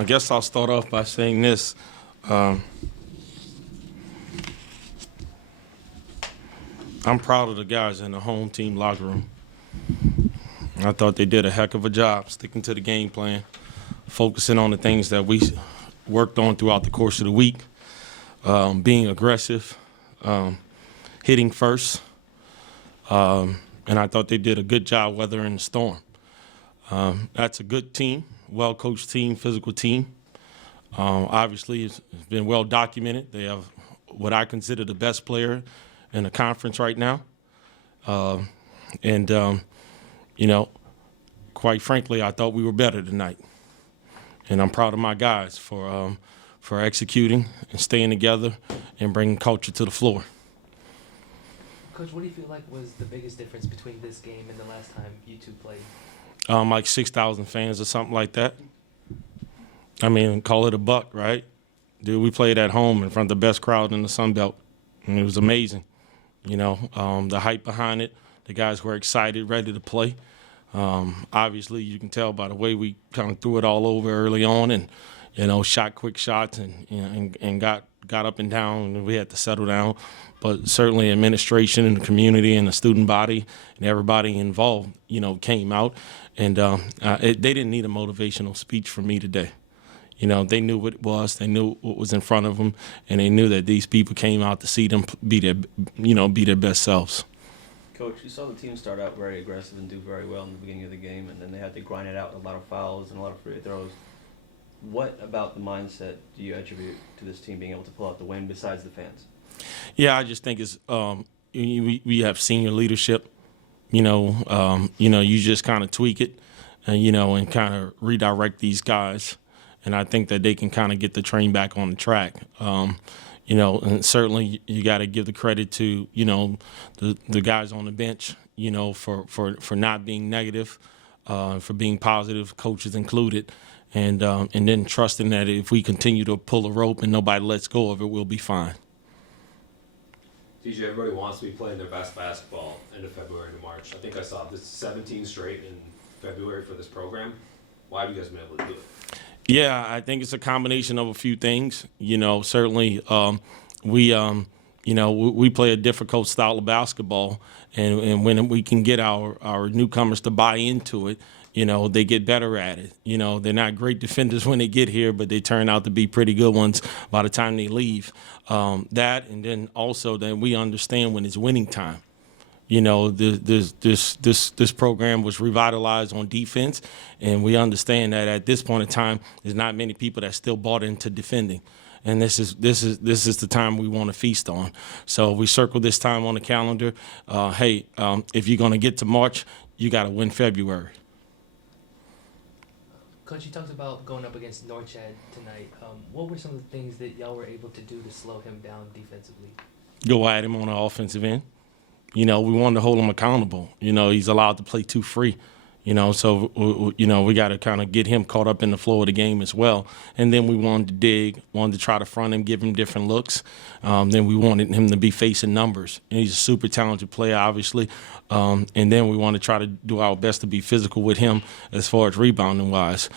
I guess I'll start off by saying this. I'm proud of the guys in the home team locker room. I thought they did a heck of a job sticking to the game plan, focusing on the things that we worked on throughout the course of the week, being aggressive, hitting first, and I thought they did a good job weathering the storm. That's a good team, well-coached team, physical team. Obviously, it's been well documented. They have what I consider the best player in the conference right now. You know, quite frankly, I thought we were better tonight. And I'm proud of my guys for executing and staying together and bringing culture to the floor. Coach, what do you feel like was the biggest difference between this game and the last time you two played? Like 6,000 fans or something like that. I mean, call it a buck, right? Dude, we played at home in front of the best crowd in the Sun Belt, and it was amazing. You know, the hype behind it, the guys were excited, ready to play. Obviously, you can tell by the way we kind of threw it all over early on and, you know, shot quick shots and got up and down, and we had to settle down. But certainly administration and the community and the student body and everybody involved, you know, came out. And they didn't need a motivational speech from me today. You know, they knew what it was. They knew what was in front of them, and they knew that these people came out to see them be their best selves. Coach, you saw the team start out very aggressive and do very well in the beginning of the game, and then they had to grind it out with a lot of fouls and a lot of free throws. What about the mindset do you attribute to this team being able to pull out the win besides the fans? Yeah, I just think it's we have senior leadership. You just kind of tweak it, and kind of redirect these guys. And I think that they can kind of get the train back on the track. And certainly you got to give the credit to, the guys on the bench, for not being negative, for being positive, coaches included, and then trusting that if we continue to pull the rope and nobody lets go of it, we'll be fine. TJ, everybody wants to be playing their best basketball end of February to March. I think I saw this 17 straight in February for this program. Why have you guys been able to do it? Yeah, I think it's a combination of a few things. Certainly we play a difficult style of basketball, and when we can get our newcomers to buy into it, they get better at it. They're not great defenders when they get here, but they turn out to be pretty good ones by the time they leave. That, and then also that we understand when it's winning time. This program was revitalized on defense, and we understand that at this point in time, there's not many people that still bought into defending, and this is the time we want to feast on. So we circle this time on the calendar. If you're going to get to March, you got to win February. Coach, you talked about going up against Norchad tonight. What were some of the things that y'all were able to do to slow him down defensively? Go at him on the offensive end. We wanted to hold him accountable. He's allowed to play too free. So we got to kind of get him caught up in the flow of the game as well. And then we wanted to wanted to try to front him, give him different looks. Then we wanted him to be facing numbers. And he's a super talented player, obviously. And then we want to try to do our best to be physical with him as far as rebounding-wise.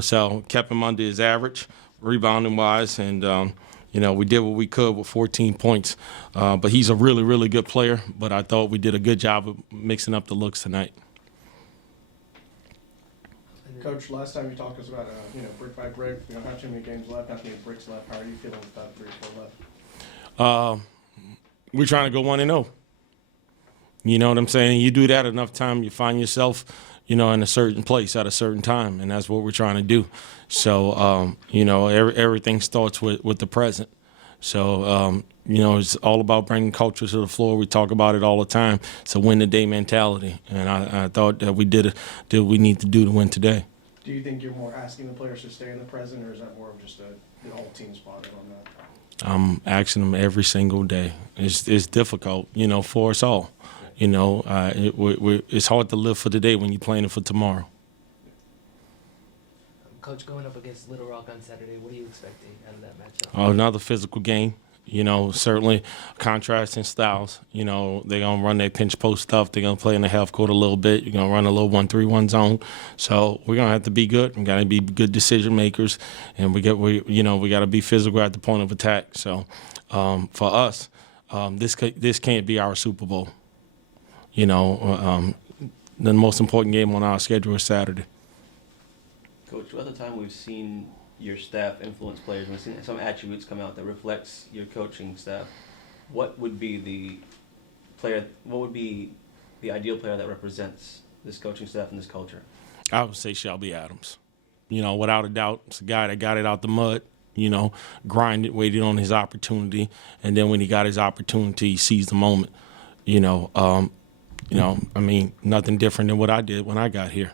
So kept him under his average, rebounding-wise, and we did what we could with 14 points. But he's a really, really good player. But I thought we did a good job of mixing up the looks tonight. Coach, last time you talked to us about, brick by brick, not too many games left, not too many bricks left. How are you feeling with about 3 or 4 left? We're trying to go 1-0. You know what I'm saying? You do that enough time, you find yourself, in a certain place at a certain time, and that's what we're trying to do. So, everything starts with the present. So, it's all about bringing culture to the floor. We talk about it all the time. It's a win-the-day mentality, and I thought that we did what we need to do to win today. Do you think you're more asking the players to stay in the present, or is that more of just the whole team spotted on that? I'm asking them every single day. It's difficult, for us all. It's hard to live for today when you're playing for tomorrow. Coach, going up against Little Rock on Saturday, what are you expecting out of that matchup? Another physical game. You know, certainly contrasting styles. You know, they're going to run their pinch post stuff. They're going to play in the half court a little bit. You're going to run a little 1-3-1 zone. So we're going to have to be good. We got to be good decision makers, and we got to be physical at the point of attack. So for us, this can't be our Super Bowl. You know, the most important game on our schedule is Saturday. Coach, throughout the time we've seen your staff influence players, we've seen some attributes come out that reflects your coaching staff. What would be the ideal player that represents this coaching staff and this culture? I would say Shelby Adams. You know, without a doubt, it's a guy that got it out the mud, you know, grinded, waited on his opportunity, and then when he got his opportunity, he seized the moment. You know, I mean, nothing different than what I did when I got here.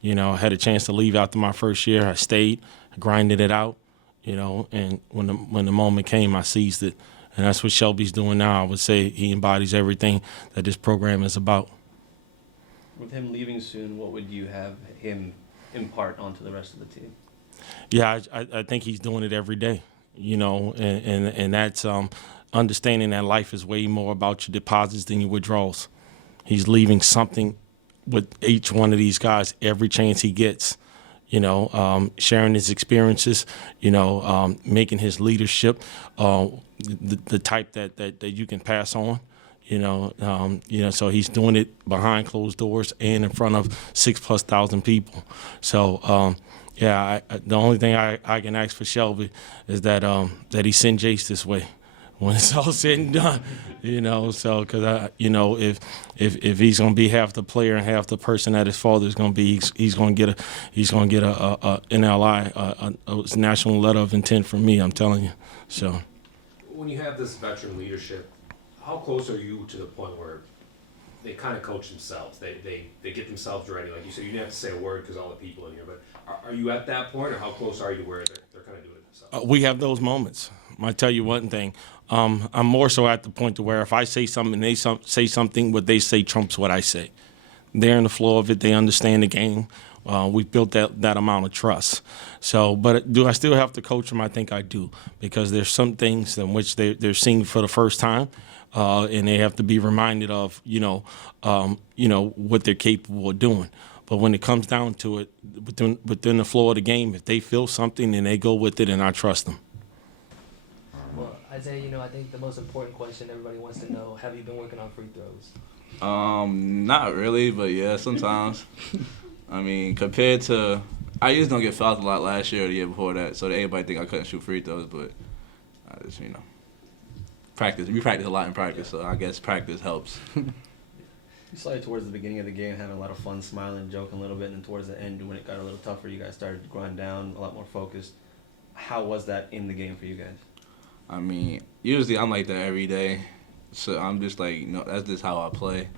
You know, I had a chance to leave after my first year. I stayed, grinded it out, you know, and when the moment came, I seized it. And that's what Shelby's doing now. I would say he embodies everything that this program is about. With him leaving soon, what would you have him impart onto the rest of the team? Yeah, I think he's doing it every day, you know, and that's understanding that life is way more about your deposits than your withdrawals. He's leaving something with each one of these guys every chance he gets, you know, sharing his experiences, you know, making his leadership the type that you can pass on. You know, so he's doing it behind closed doors and in front of 6,000+ people. So, the only thing I can ask for Shelby is that he send Jace this way when it's all said and done. You know, so because if he's gonna be half the player and half the person that his father is gonna be, he's gonna get a NLI, a national letter of intent from me. I'm telling you. So When you have this veteran leadership, how close are you to the point where they kind of coach themselves? They get themselves ready. Like you said, you didn't have to say a word because all the people in here. But are you at that point, or how close are you to where they're kind of doing it themselves? we have those moments. I tell you one thing. I'm more so at the point to where if I say something and they say something, what they say trumps what I say. They're in the flow of it. They understand the game. We've built that amount of trust. So, but do I still have to coach them? I think I do, because there's some things in which they're seeing for the first time, and they have to be reminded of, what they're capable of doing. But when it comes down to it, within the flow of the game, if they feel something, then they go with it, and I trust them. Well, Isaiah, I think the most important question everybody wants to know: have you been working on free throws? Not really, but yeah, sometimes. I mean, compared to, I used to don't get fouled a lot last year or the year before that, so everybody think I couldn't shoot free throws, but I just, practice. We practice a lot in practice, so I guess practice helps. You saw you towards the beginning of the game having a lot of fun, smiling, joking a little bit, and towards the end when it got a little tougher, you guys started to grind down, a lot more focused. How was that in the game for you guys? I mean, usually I'm like that every day, so I'm just like, that's just how I play.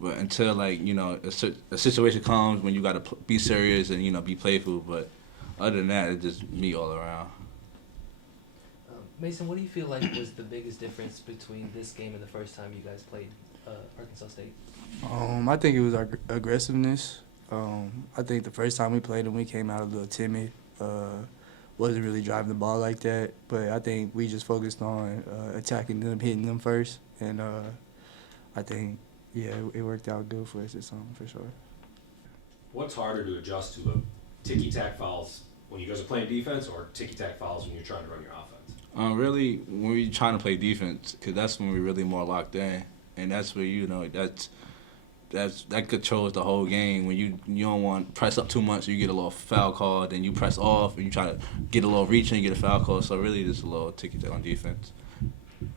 But until a situation comes when you got to be serious and be playful, but other than that, it's just me all around. Mason, what do you feel like was the biggest difference between this game and the first time you guys played Arkansas State? I think it was our aggressiveness. I think the first time we played them, we came out a little timid. Wasn't really driving the ball like that, but I think we just focused on attacking them, hitting them first, and I think, it worked out good for us this time for sure. What's harder to adjust to, a ticky-tack fouls when you guys are playing defense, or ticky-tack fouls when you're trying to run your offense? Really, when we're trying to play defense, because that's when we're really more locked in, and that's where that controls the whole game. When you don't want to press up too much, you get a little foul call, then you press off, and you try to get a little reach and you get a foul call. So really, just a little ticky-tack on defense.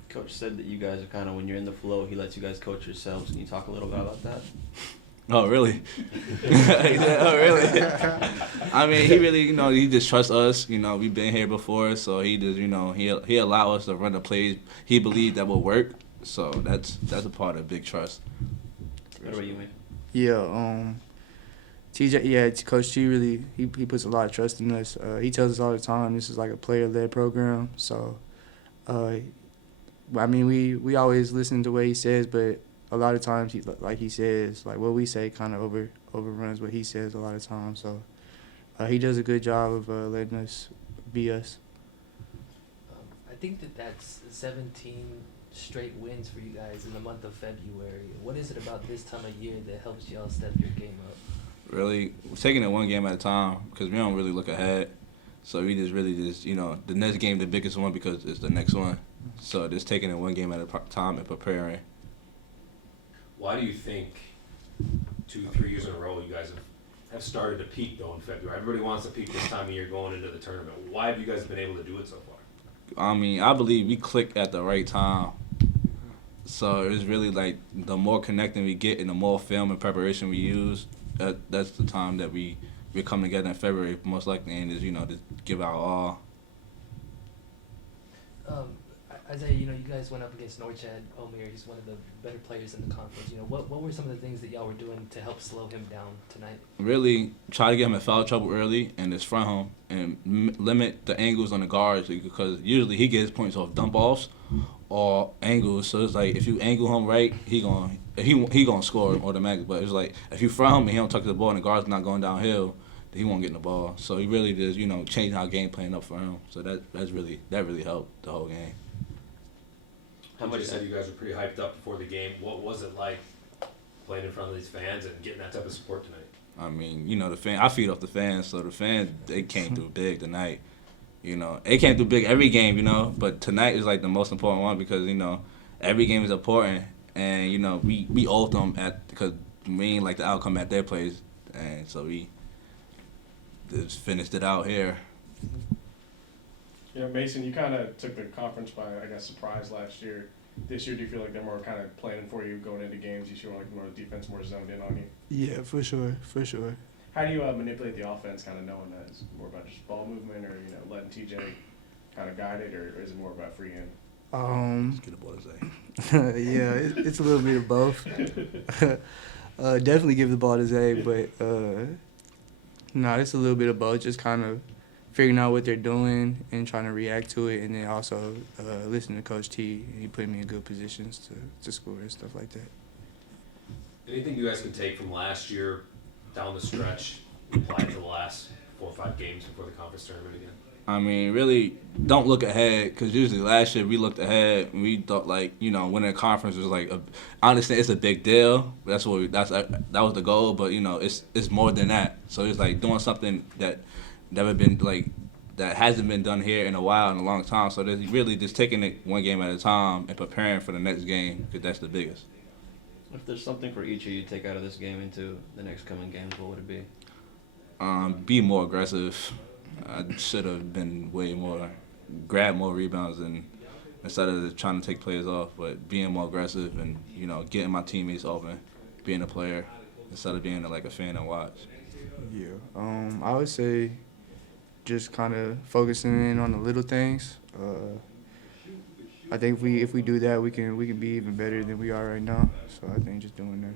Coach said that you guys are kind of, when you're in the flow, he lets you guys coach yourselves. Can you talk a little bit about that? Oh, really? He said, oh, really? I mean, he really, he just trusts us. We've been here before, so he just, he allow us to run the plays he believed that will work. So that's a part of big trust. What about you, man? Yeah, TJ, Coach T really, he puts a lot of trust in us. He tells us all the time this is like a player-led program. So, I mean, we always listen to what he says, but a lot of times, he says, what we say kind of overruns what he says a lot of times. So, he does a good job of letting us be us. I think that's 17 straight wins for you guys in the month of February. What is it about this time of year that helps y'all step your game up? Really, we're taking it one game at a time because we don't really look ahead. So we just really the next game the biggest one because it's the next one. So just taking it one game at a time and preparing. Why do you think 2-3 years in a row you guys have started to peak though in February? Everybody wants to peak this time of year going into the tournament. Why have you guys been able to do it so far? I mean, I believe we click at the right time. So it's really like the more connecting we get and the more film and preparation we use, that's the time that we come together in February most likely and just give our all. Isaiah, you guys went up against Norchad Omer. He's one of the better players in the conference. What were some of the things that y'all were doing to help slow him down tonight? Really try to get him in foul trouble early and just front him and limit the angles on the guards because usually he gets points off dump offs or angles. So it's like if you angle him right, he gonna score automatically. But it's like if you front him and he don't touch the ball and the guard's not going downhill, then he won't get in the ball. So he really just changing our game plan up for him. So that really helped the whole game. How much you said you guys were pretty hyped up before the game. What was it like playing in front of these fans and getting that type of support tonight? I mean, the fan. I feed off the fans, so the fans they came through big tonight. They came through big every game, but tonight is like the most important one because every game is important, and we owe them because we ain't like the outcome at their place, and so we just finished it out here. Mason, you kind of took the conference by, I guess, surprise last year. This year, do you feel like they're more kind of planning for you going into games? You feel like more defense more zoned in on you? Yeah, for sure. How do you manipulate the offense, kind of knowing that it's more about just ball movement, or letting TJ kind of guide it, or is it more about free hand? Let's get the ball to Zay. Yeah, it's a little bit of both. Definitely give the ball to Zay, but it's a little bit of both. Just kind of figuring out what they're doing and trying to react to it, and then also listening to Coach T. He put me in good positions to score and stuff like that. Anything you guys can take from last year down the stretch, apply to the last 4 or 5 games before the conference tournament again? I mean, really, don't look ahead because usually last year we looked ahead and we thought winning a conference was like I understand it's a big deal. That was the goal, but it's more than that. So it's like doing something that never been that hasn't been done here in a while, in a long time. So there's really just taking it one game at a time and preparing for the next game because that's the biggest. If there's something for each of you to take out of this game into the next coming games, what would it be? Be more aggressive. I should have been grab more rebounds instead of trying to take players off, but being more aggressive and getting my teammates open, being a player instead of being like a fan and watch. Yeah, I would say just kind of focusing in on the little things. I think if we do that, we can be even better than we are right now. So I think just doing that.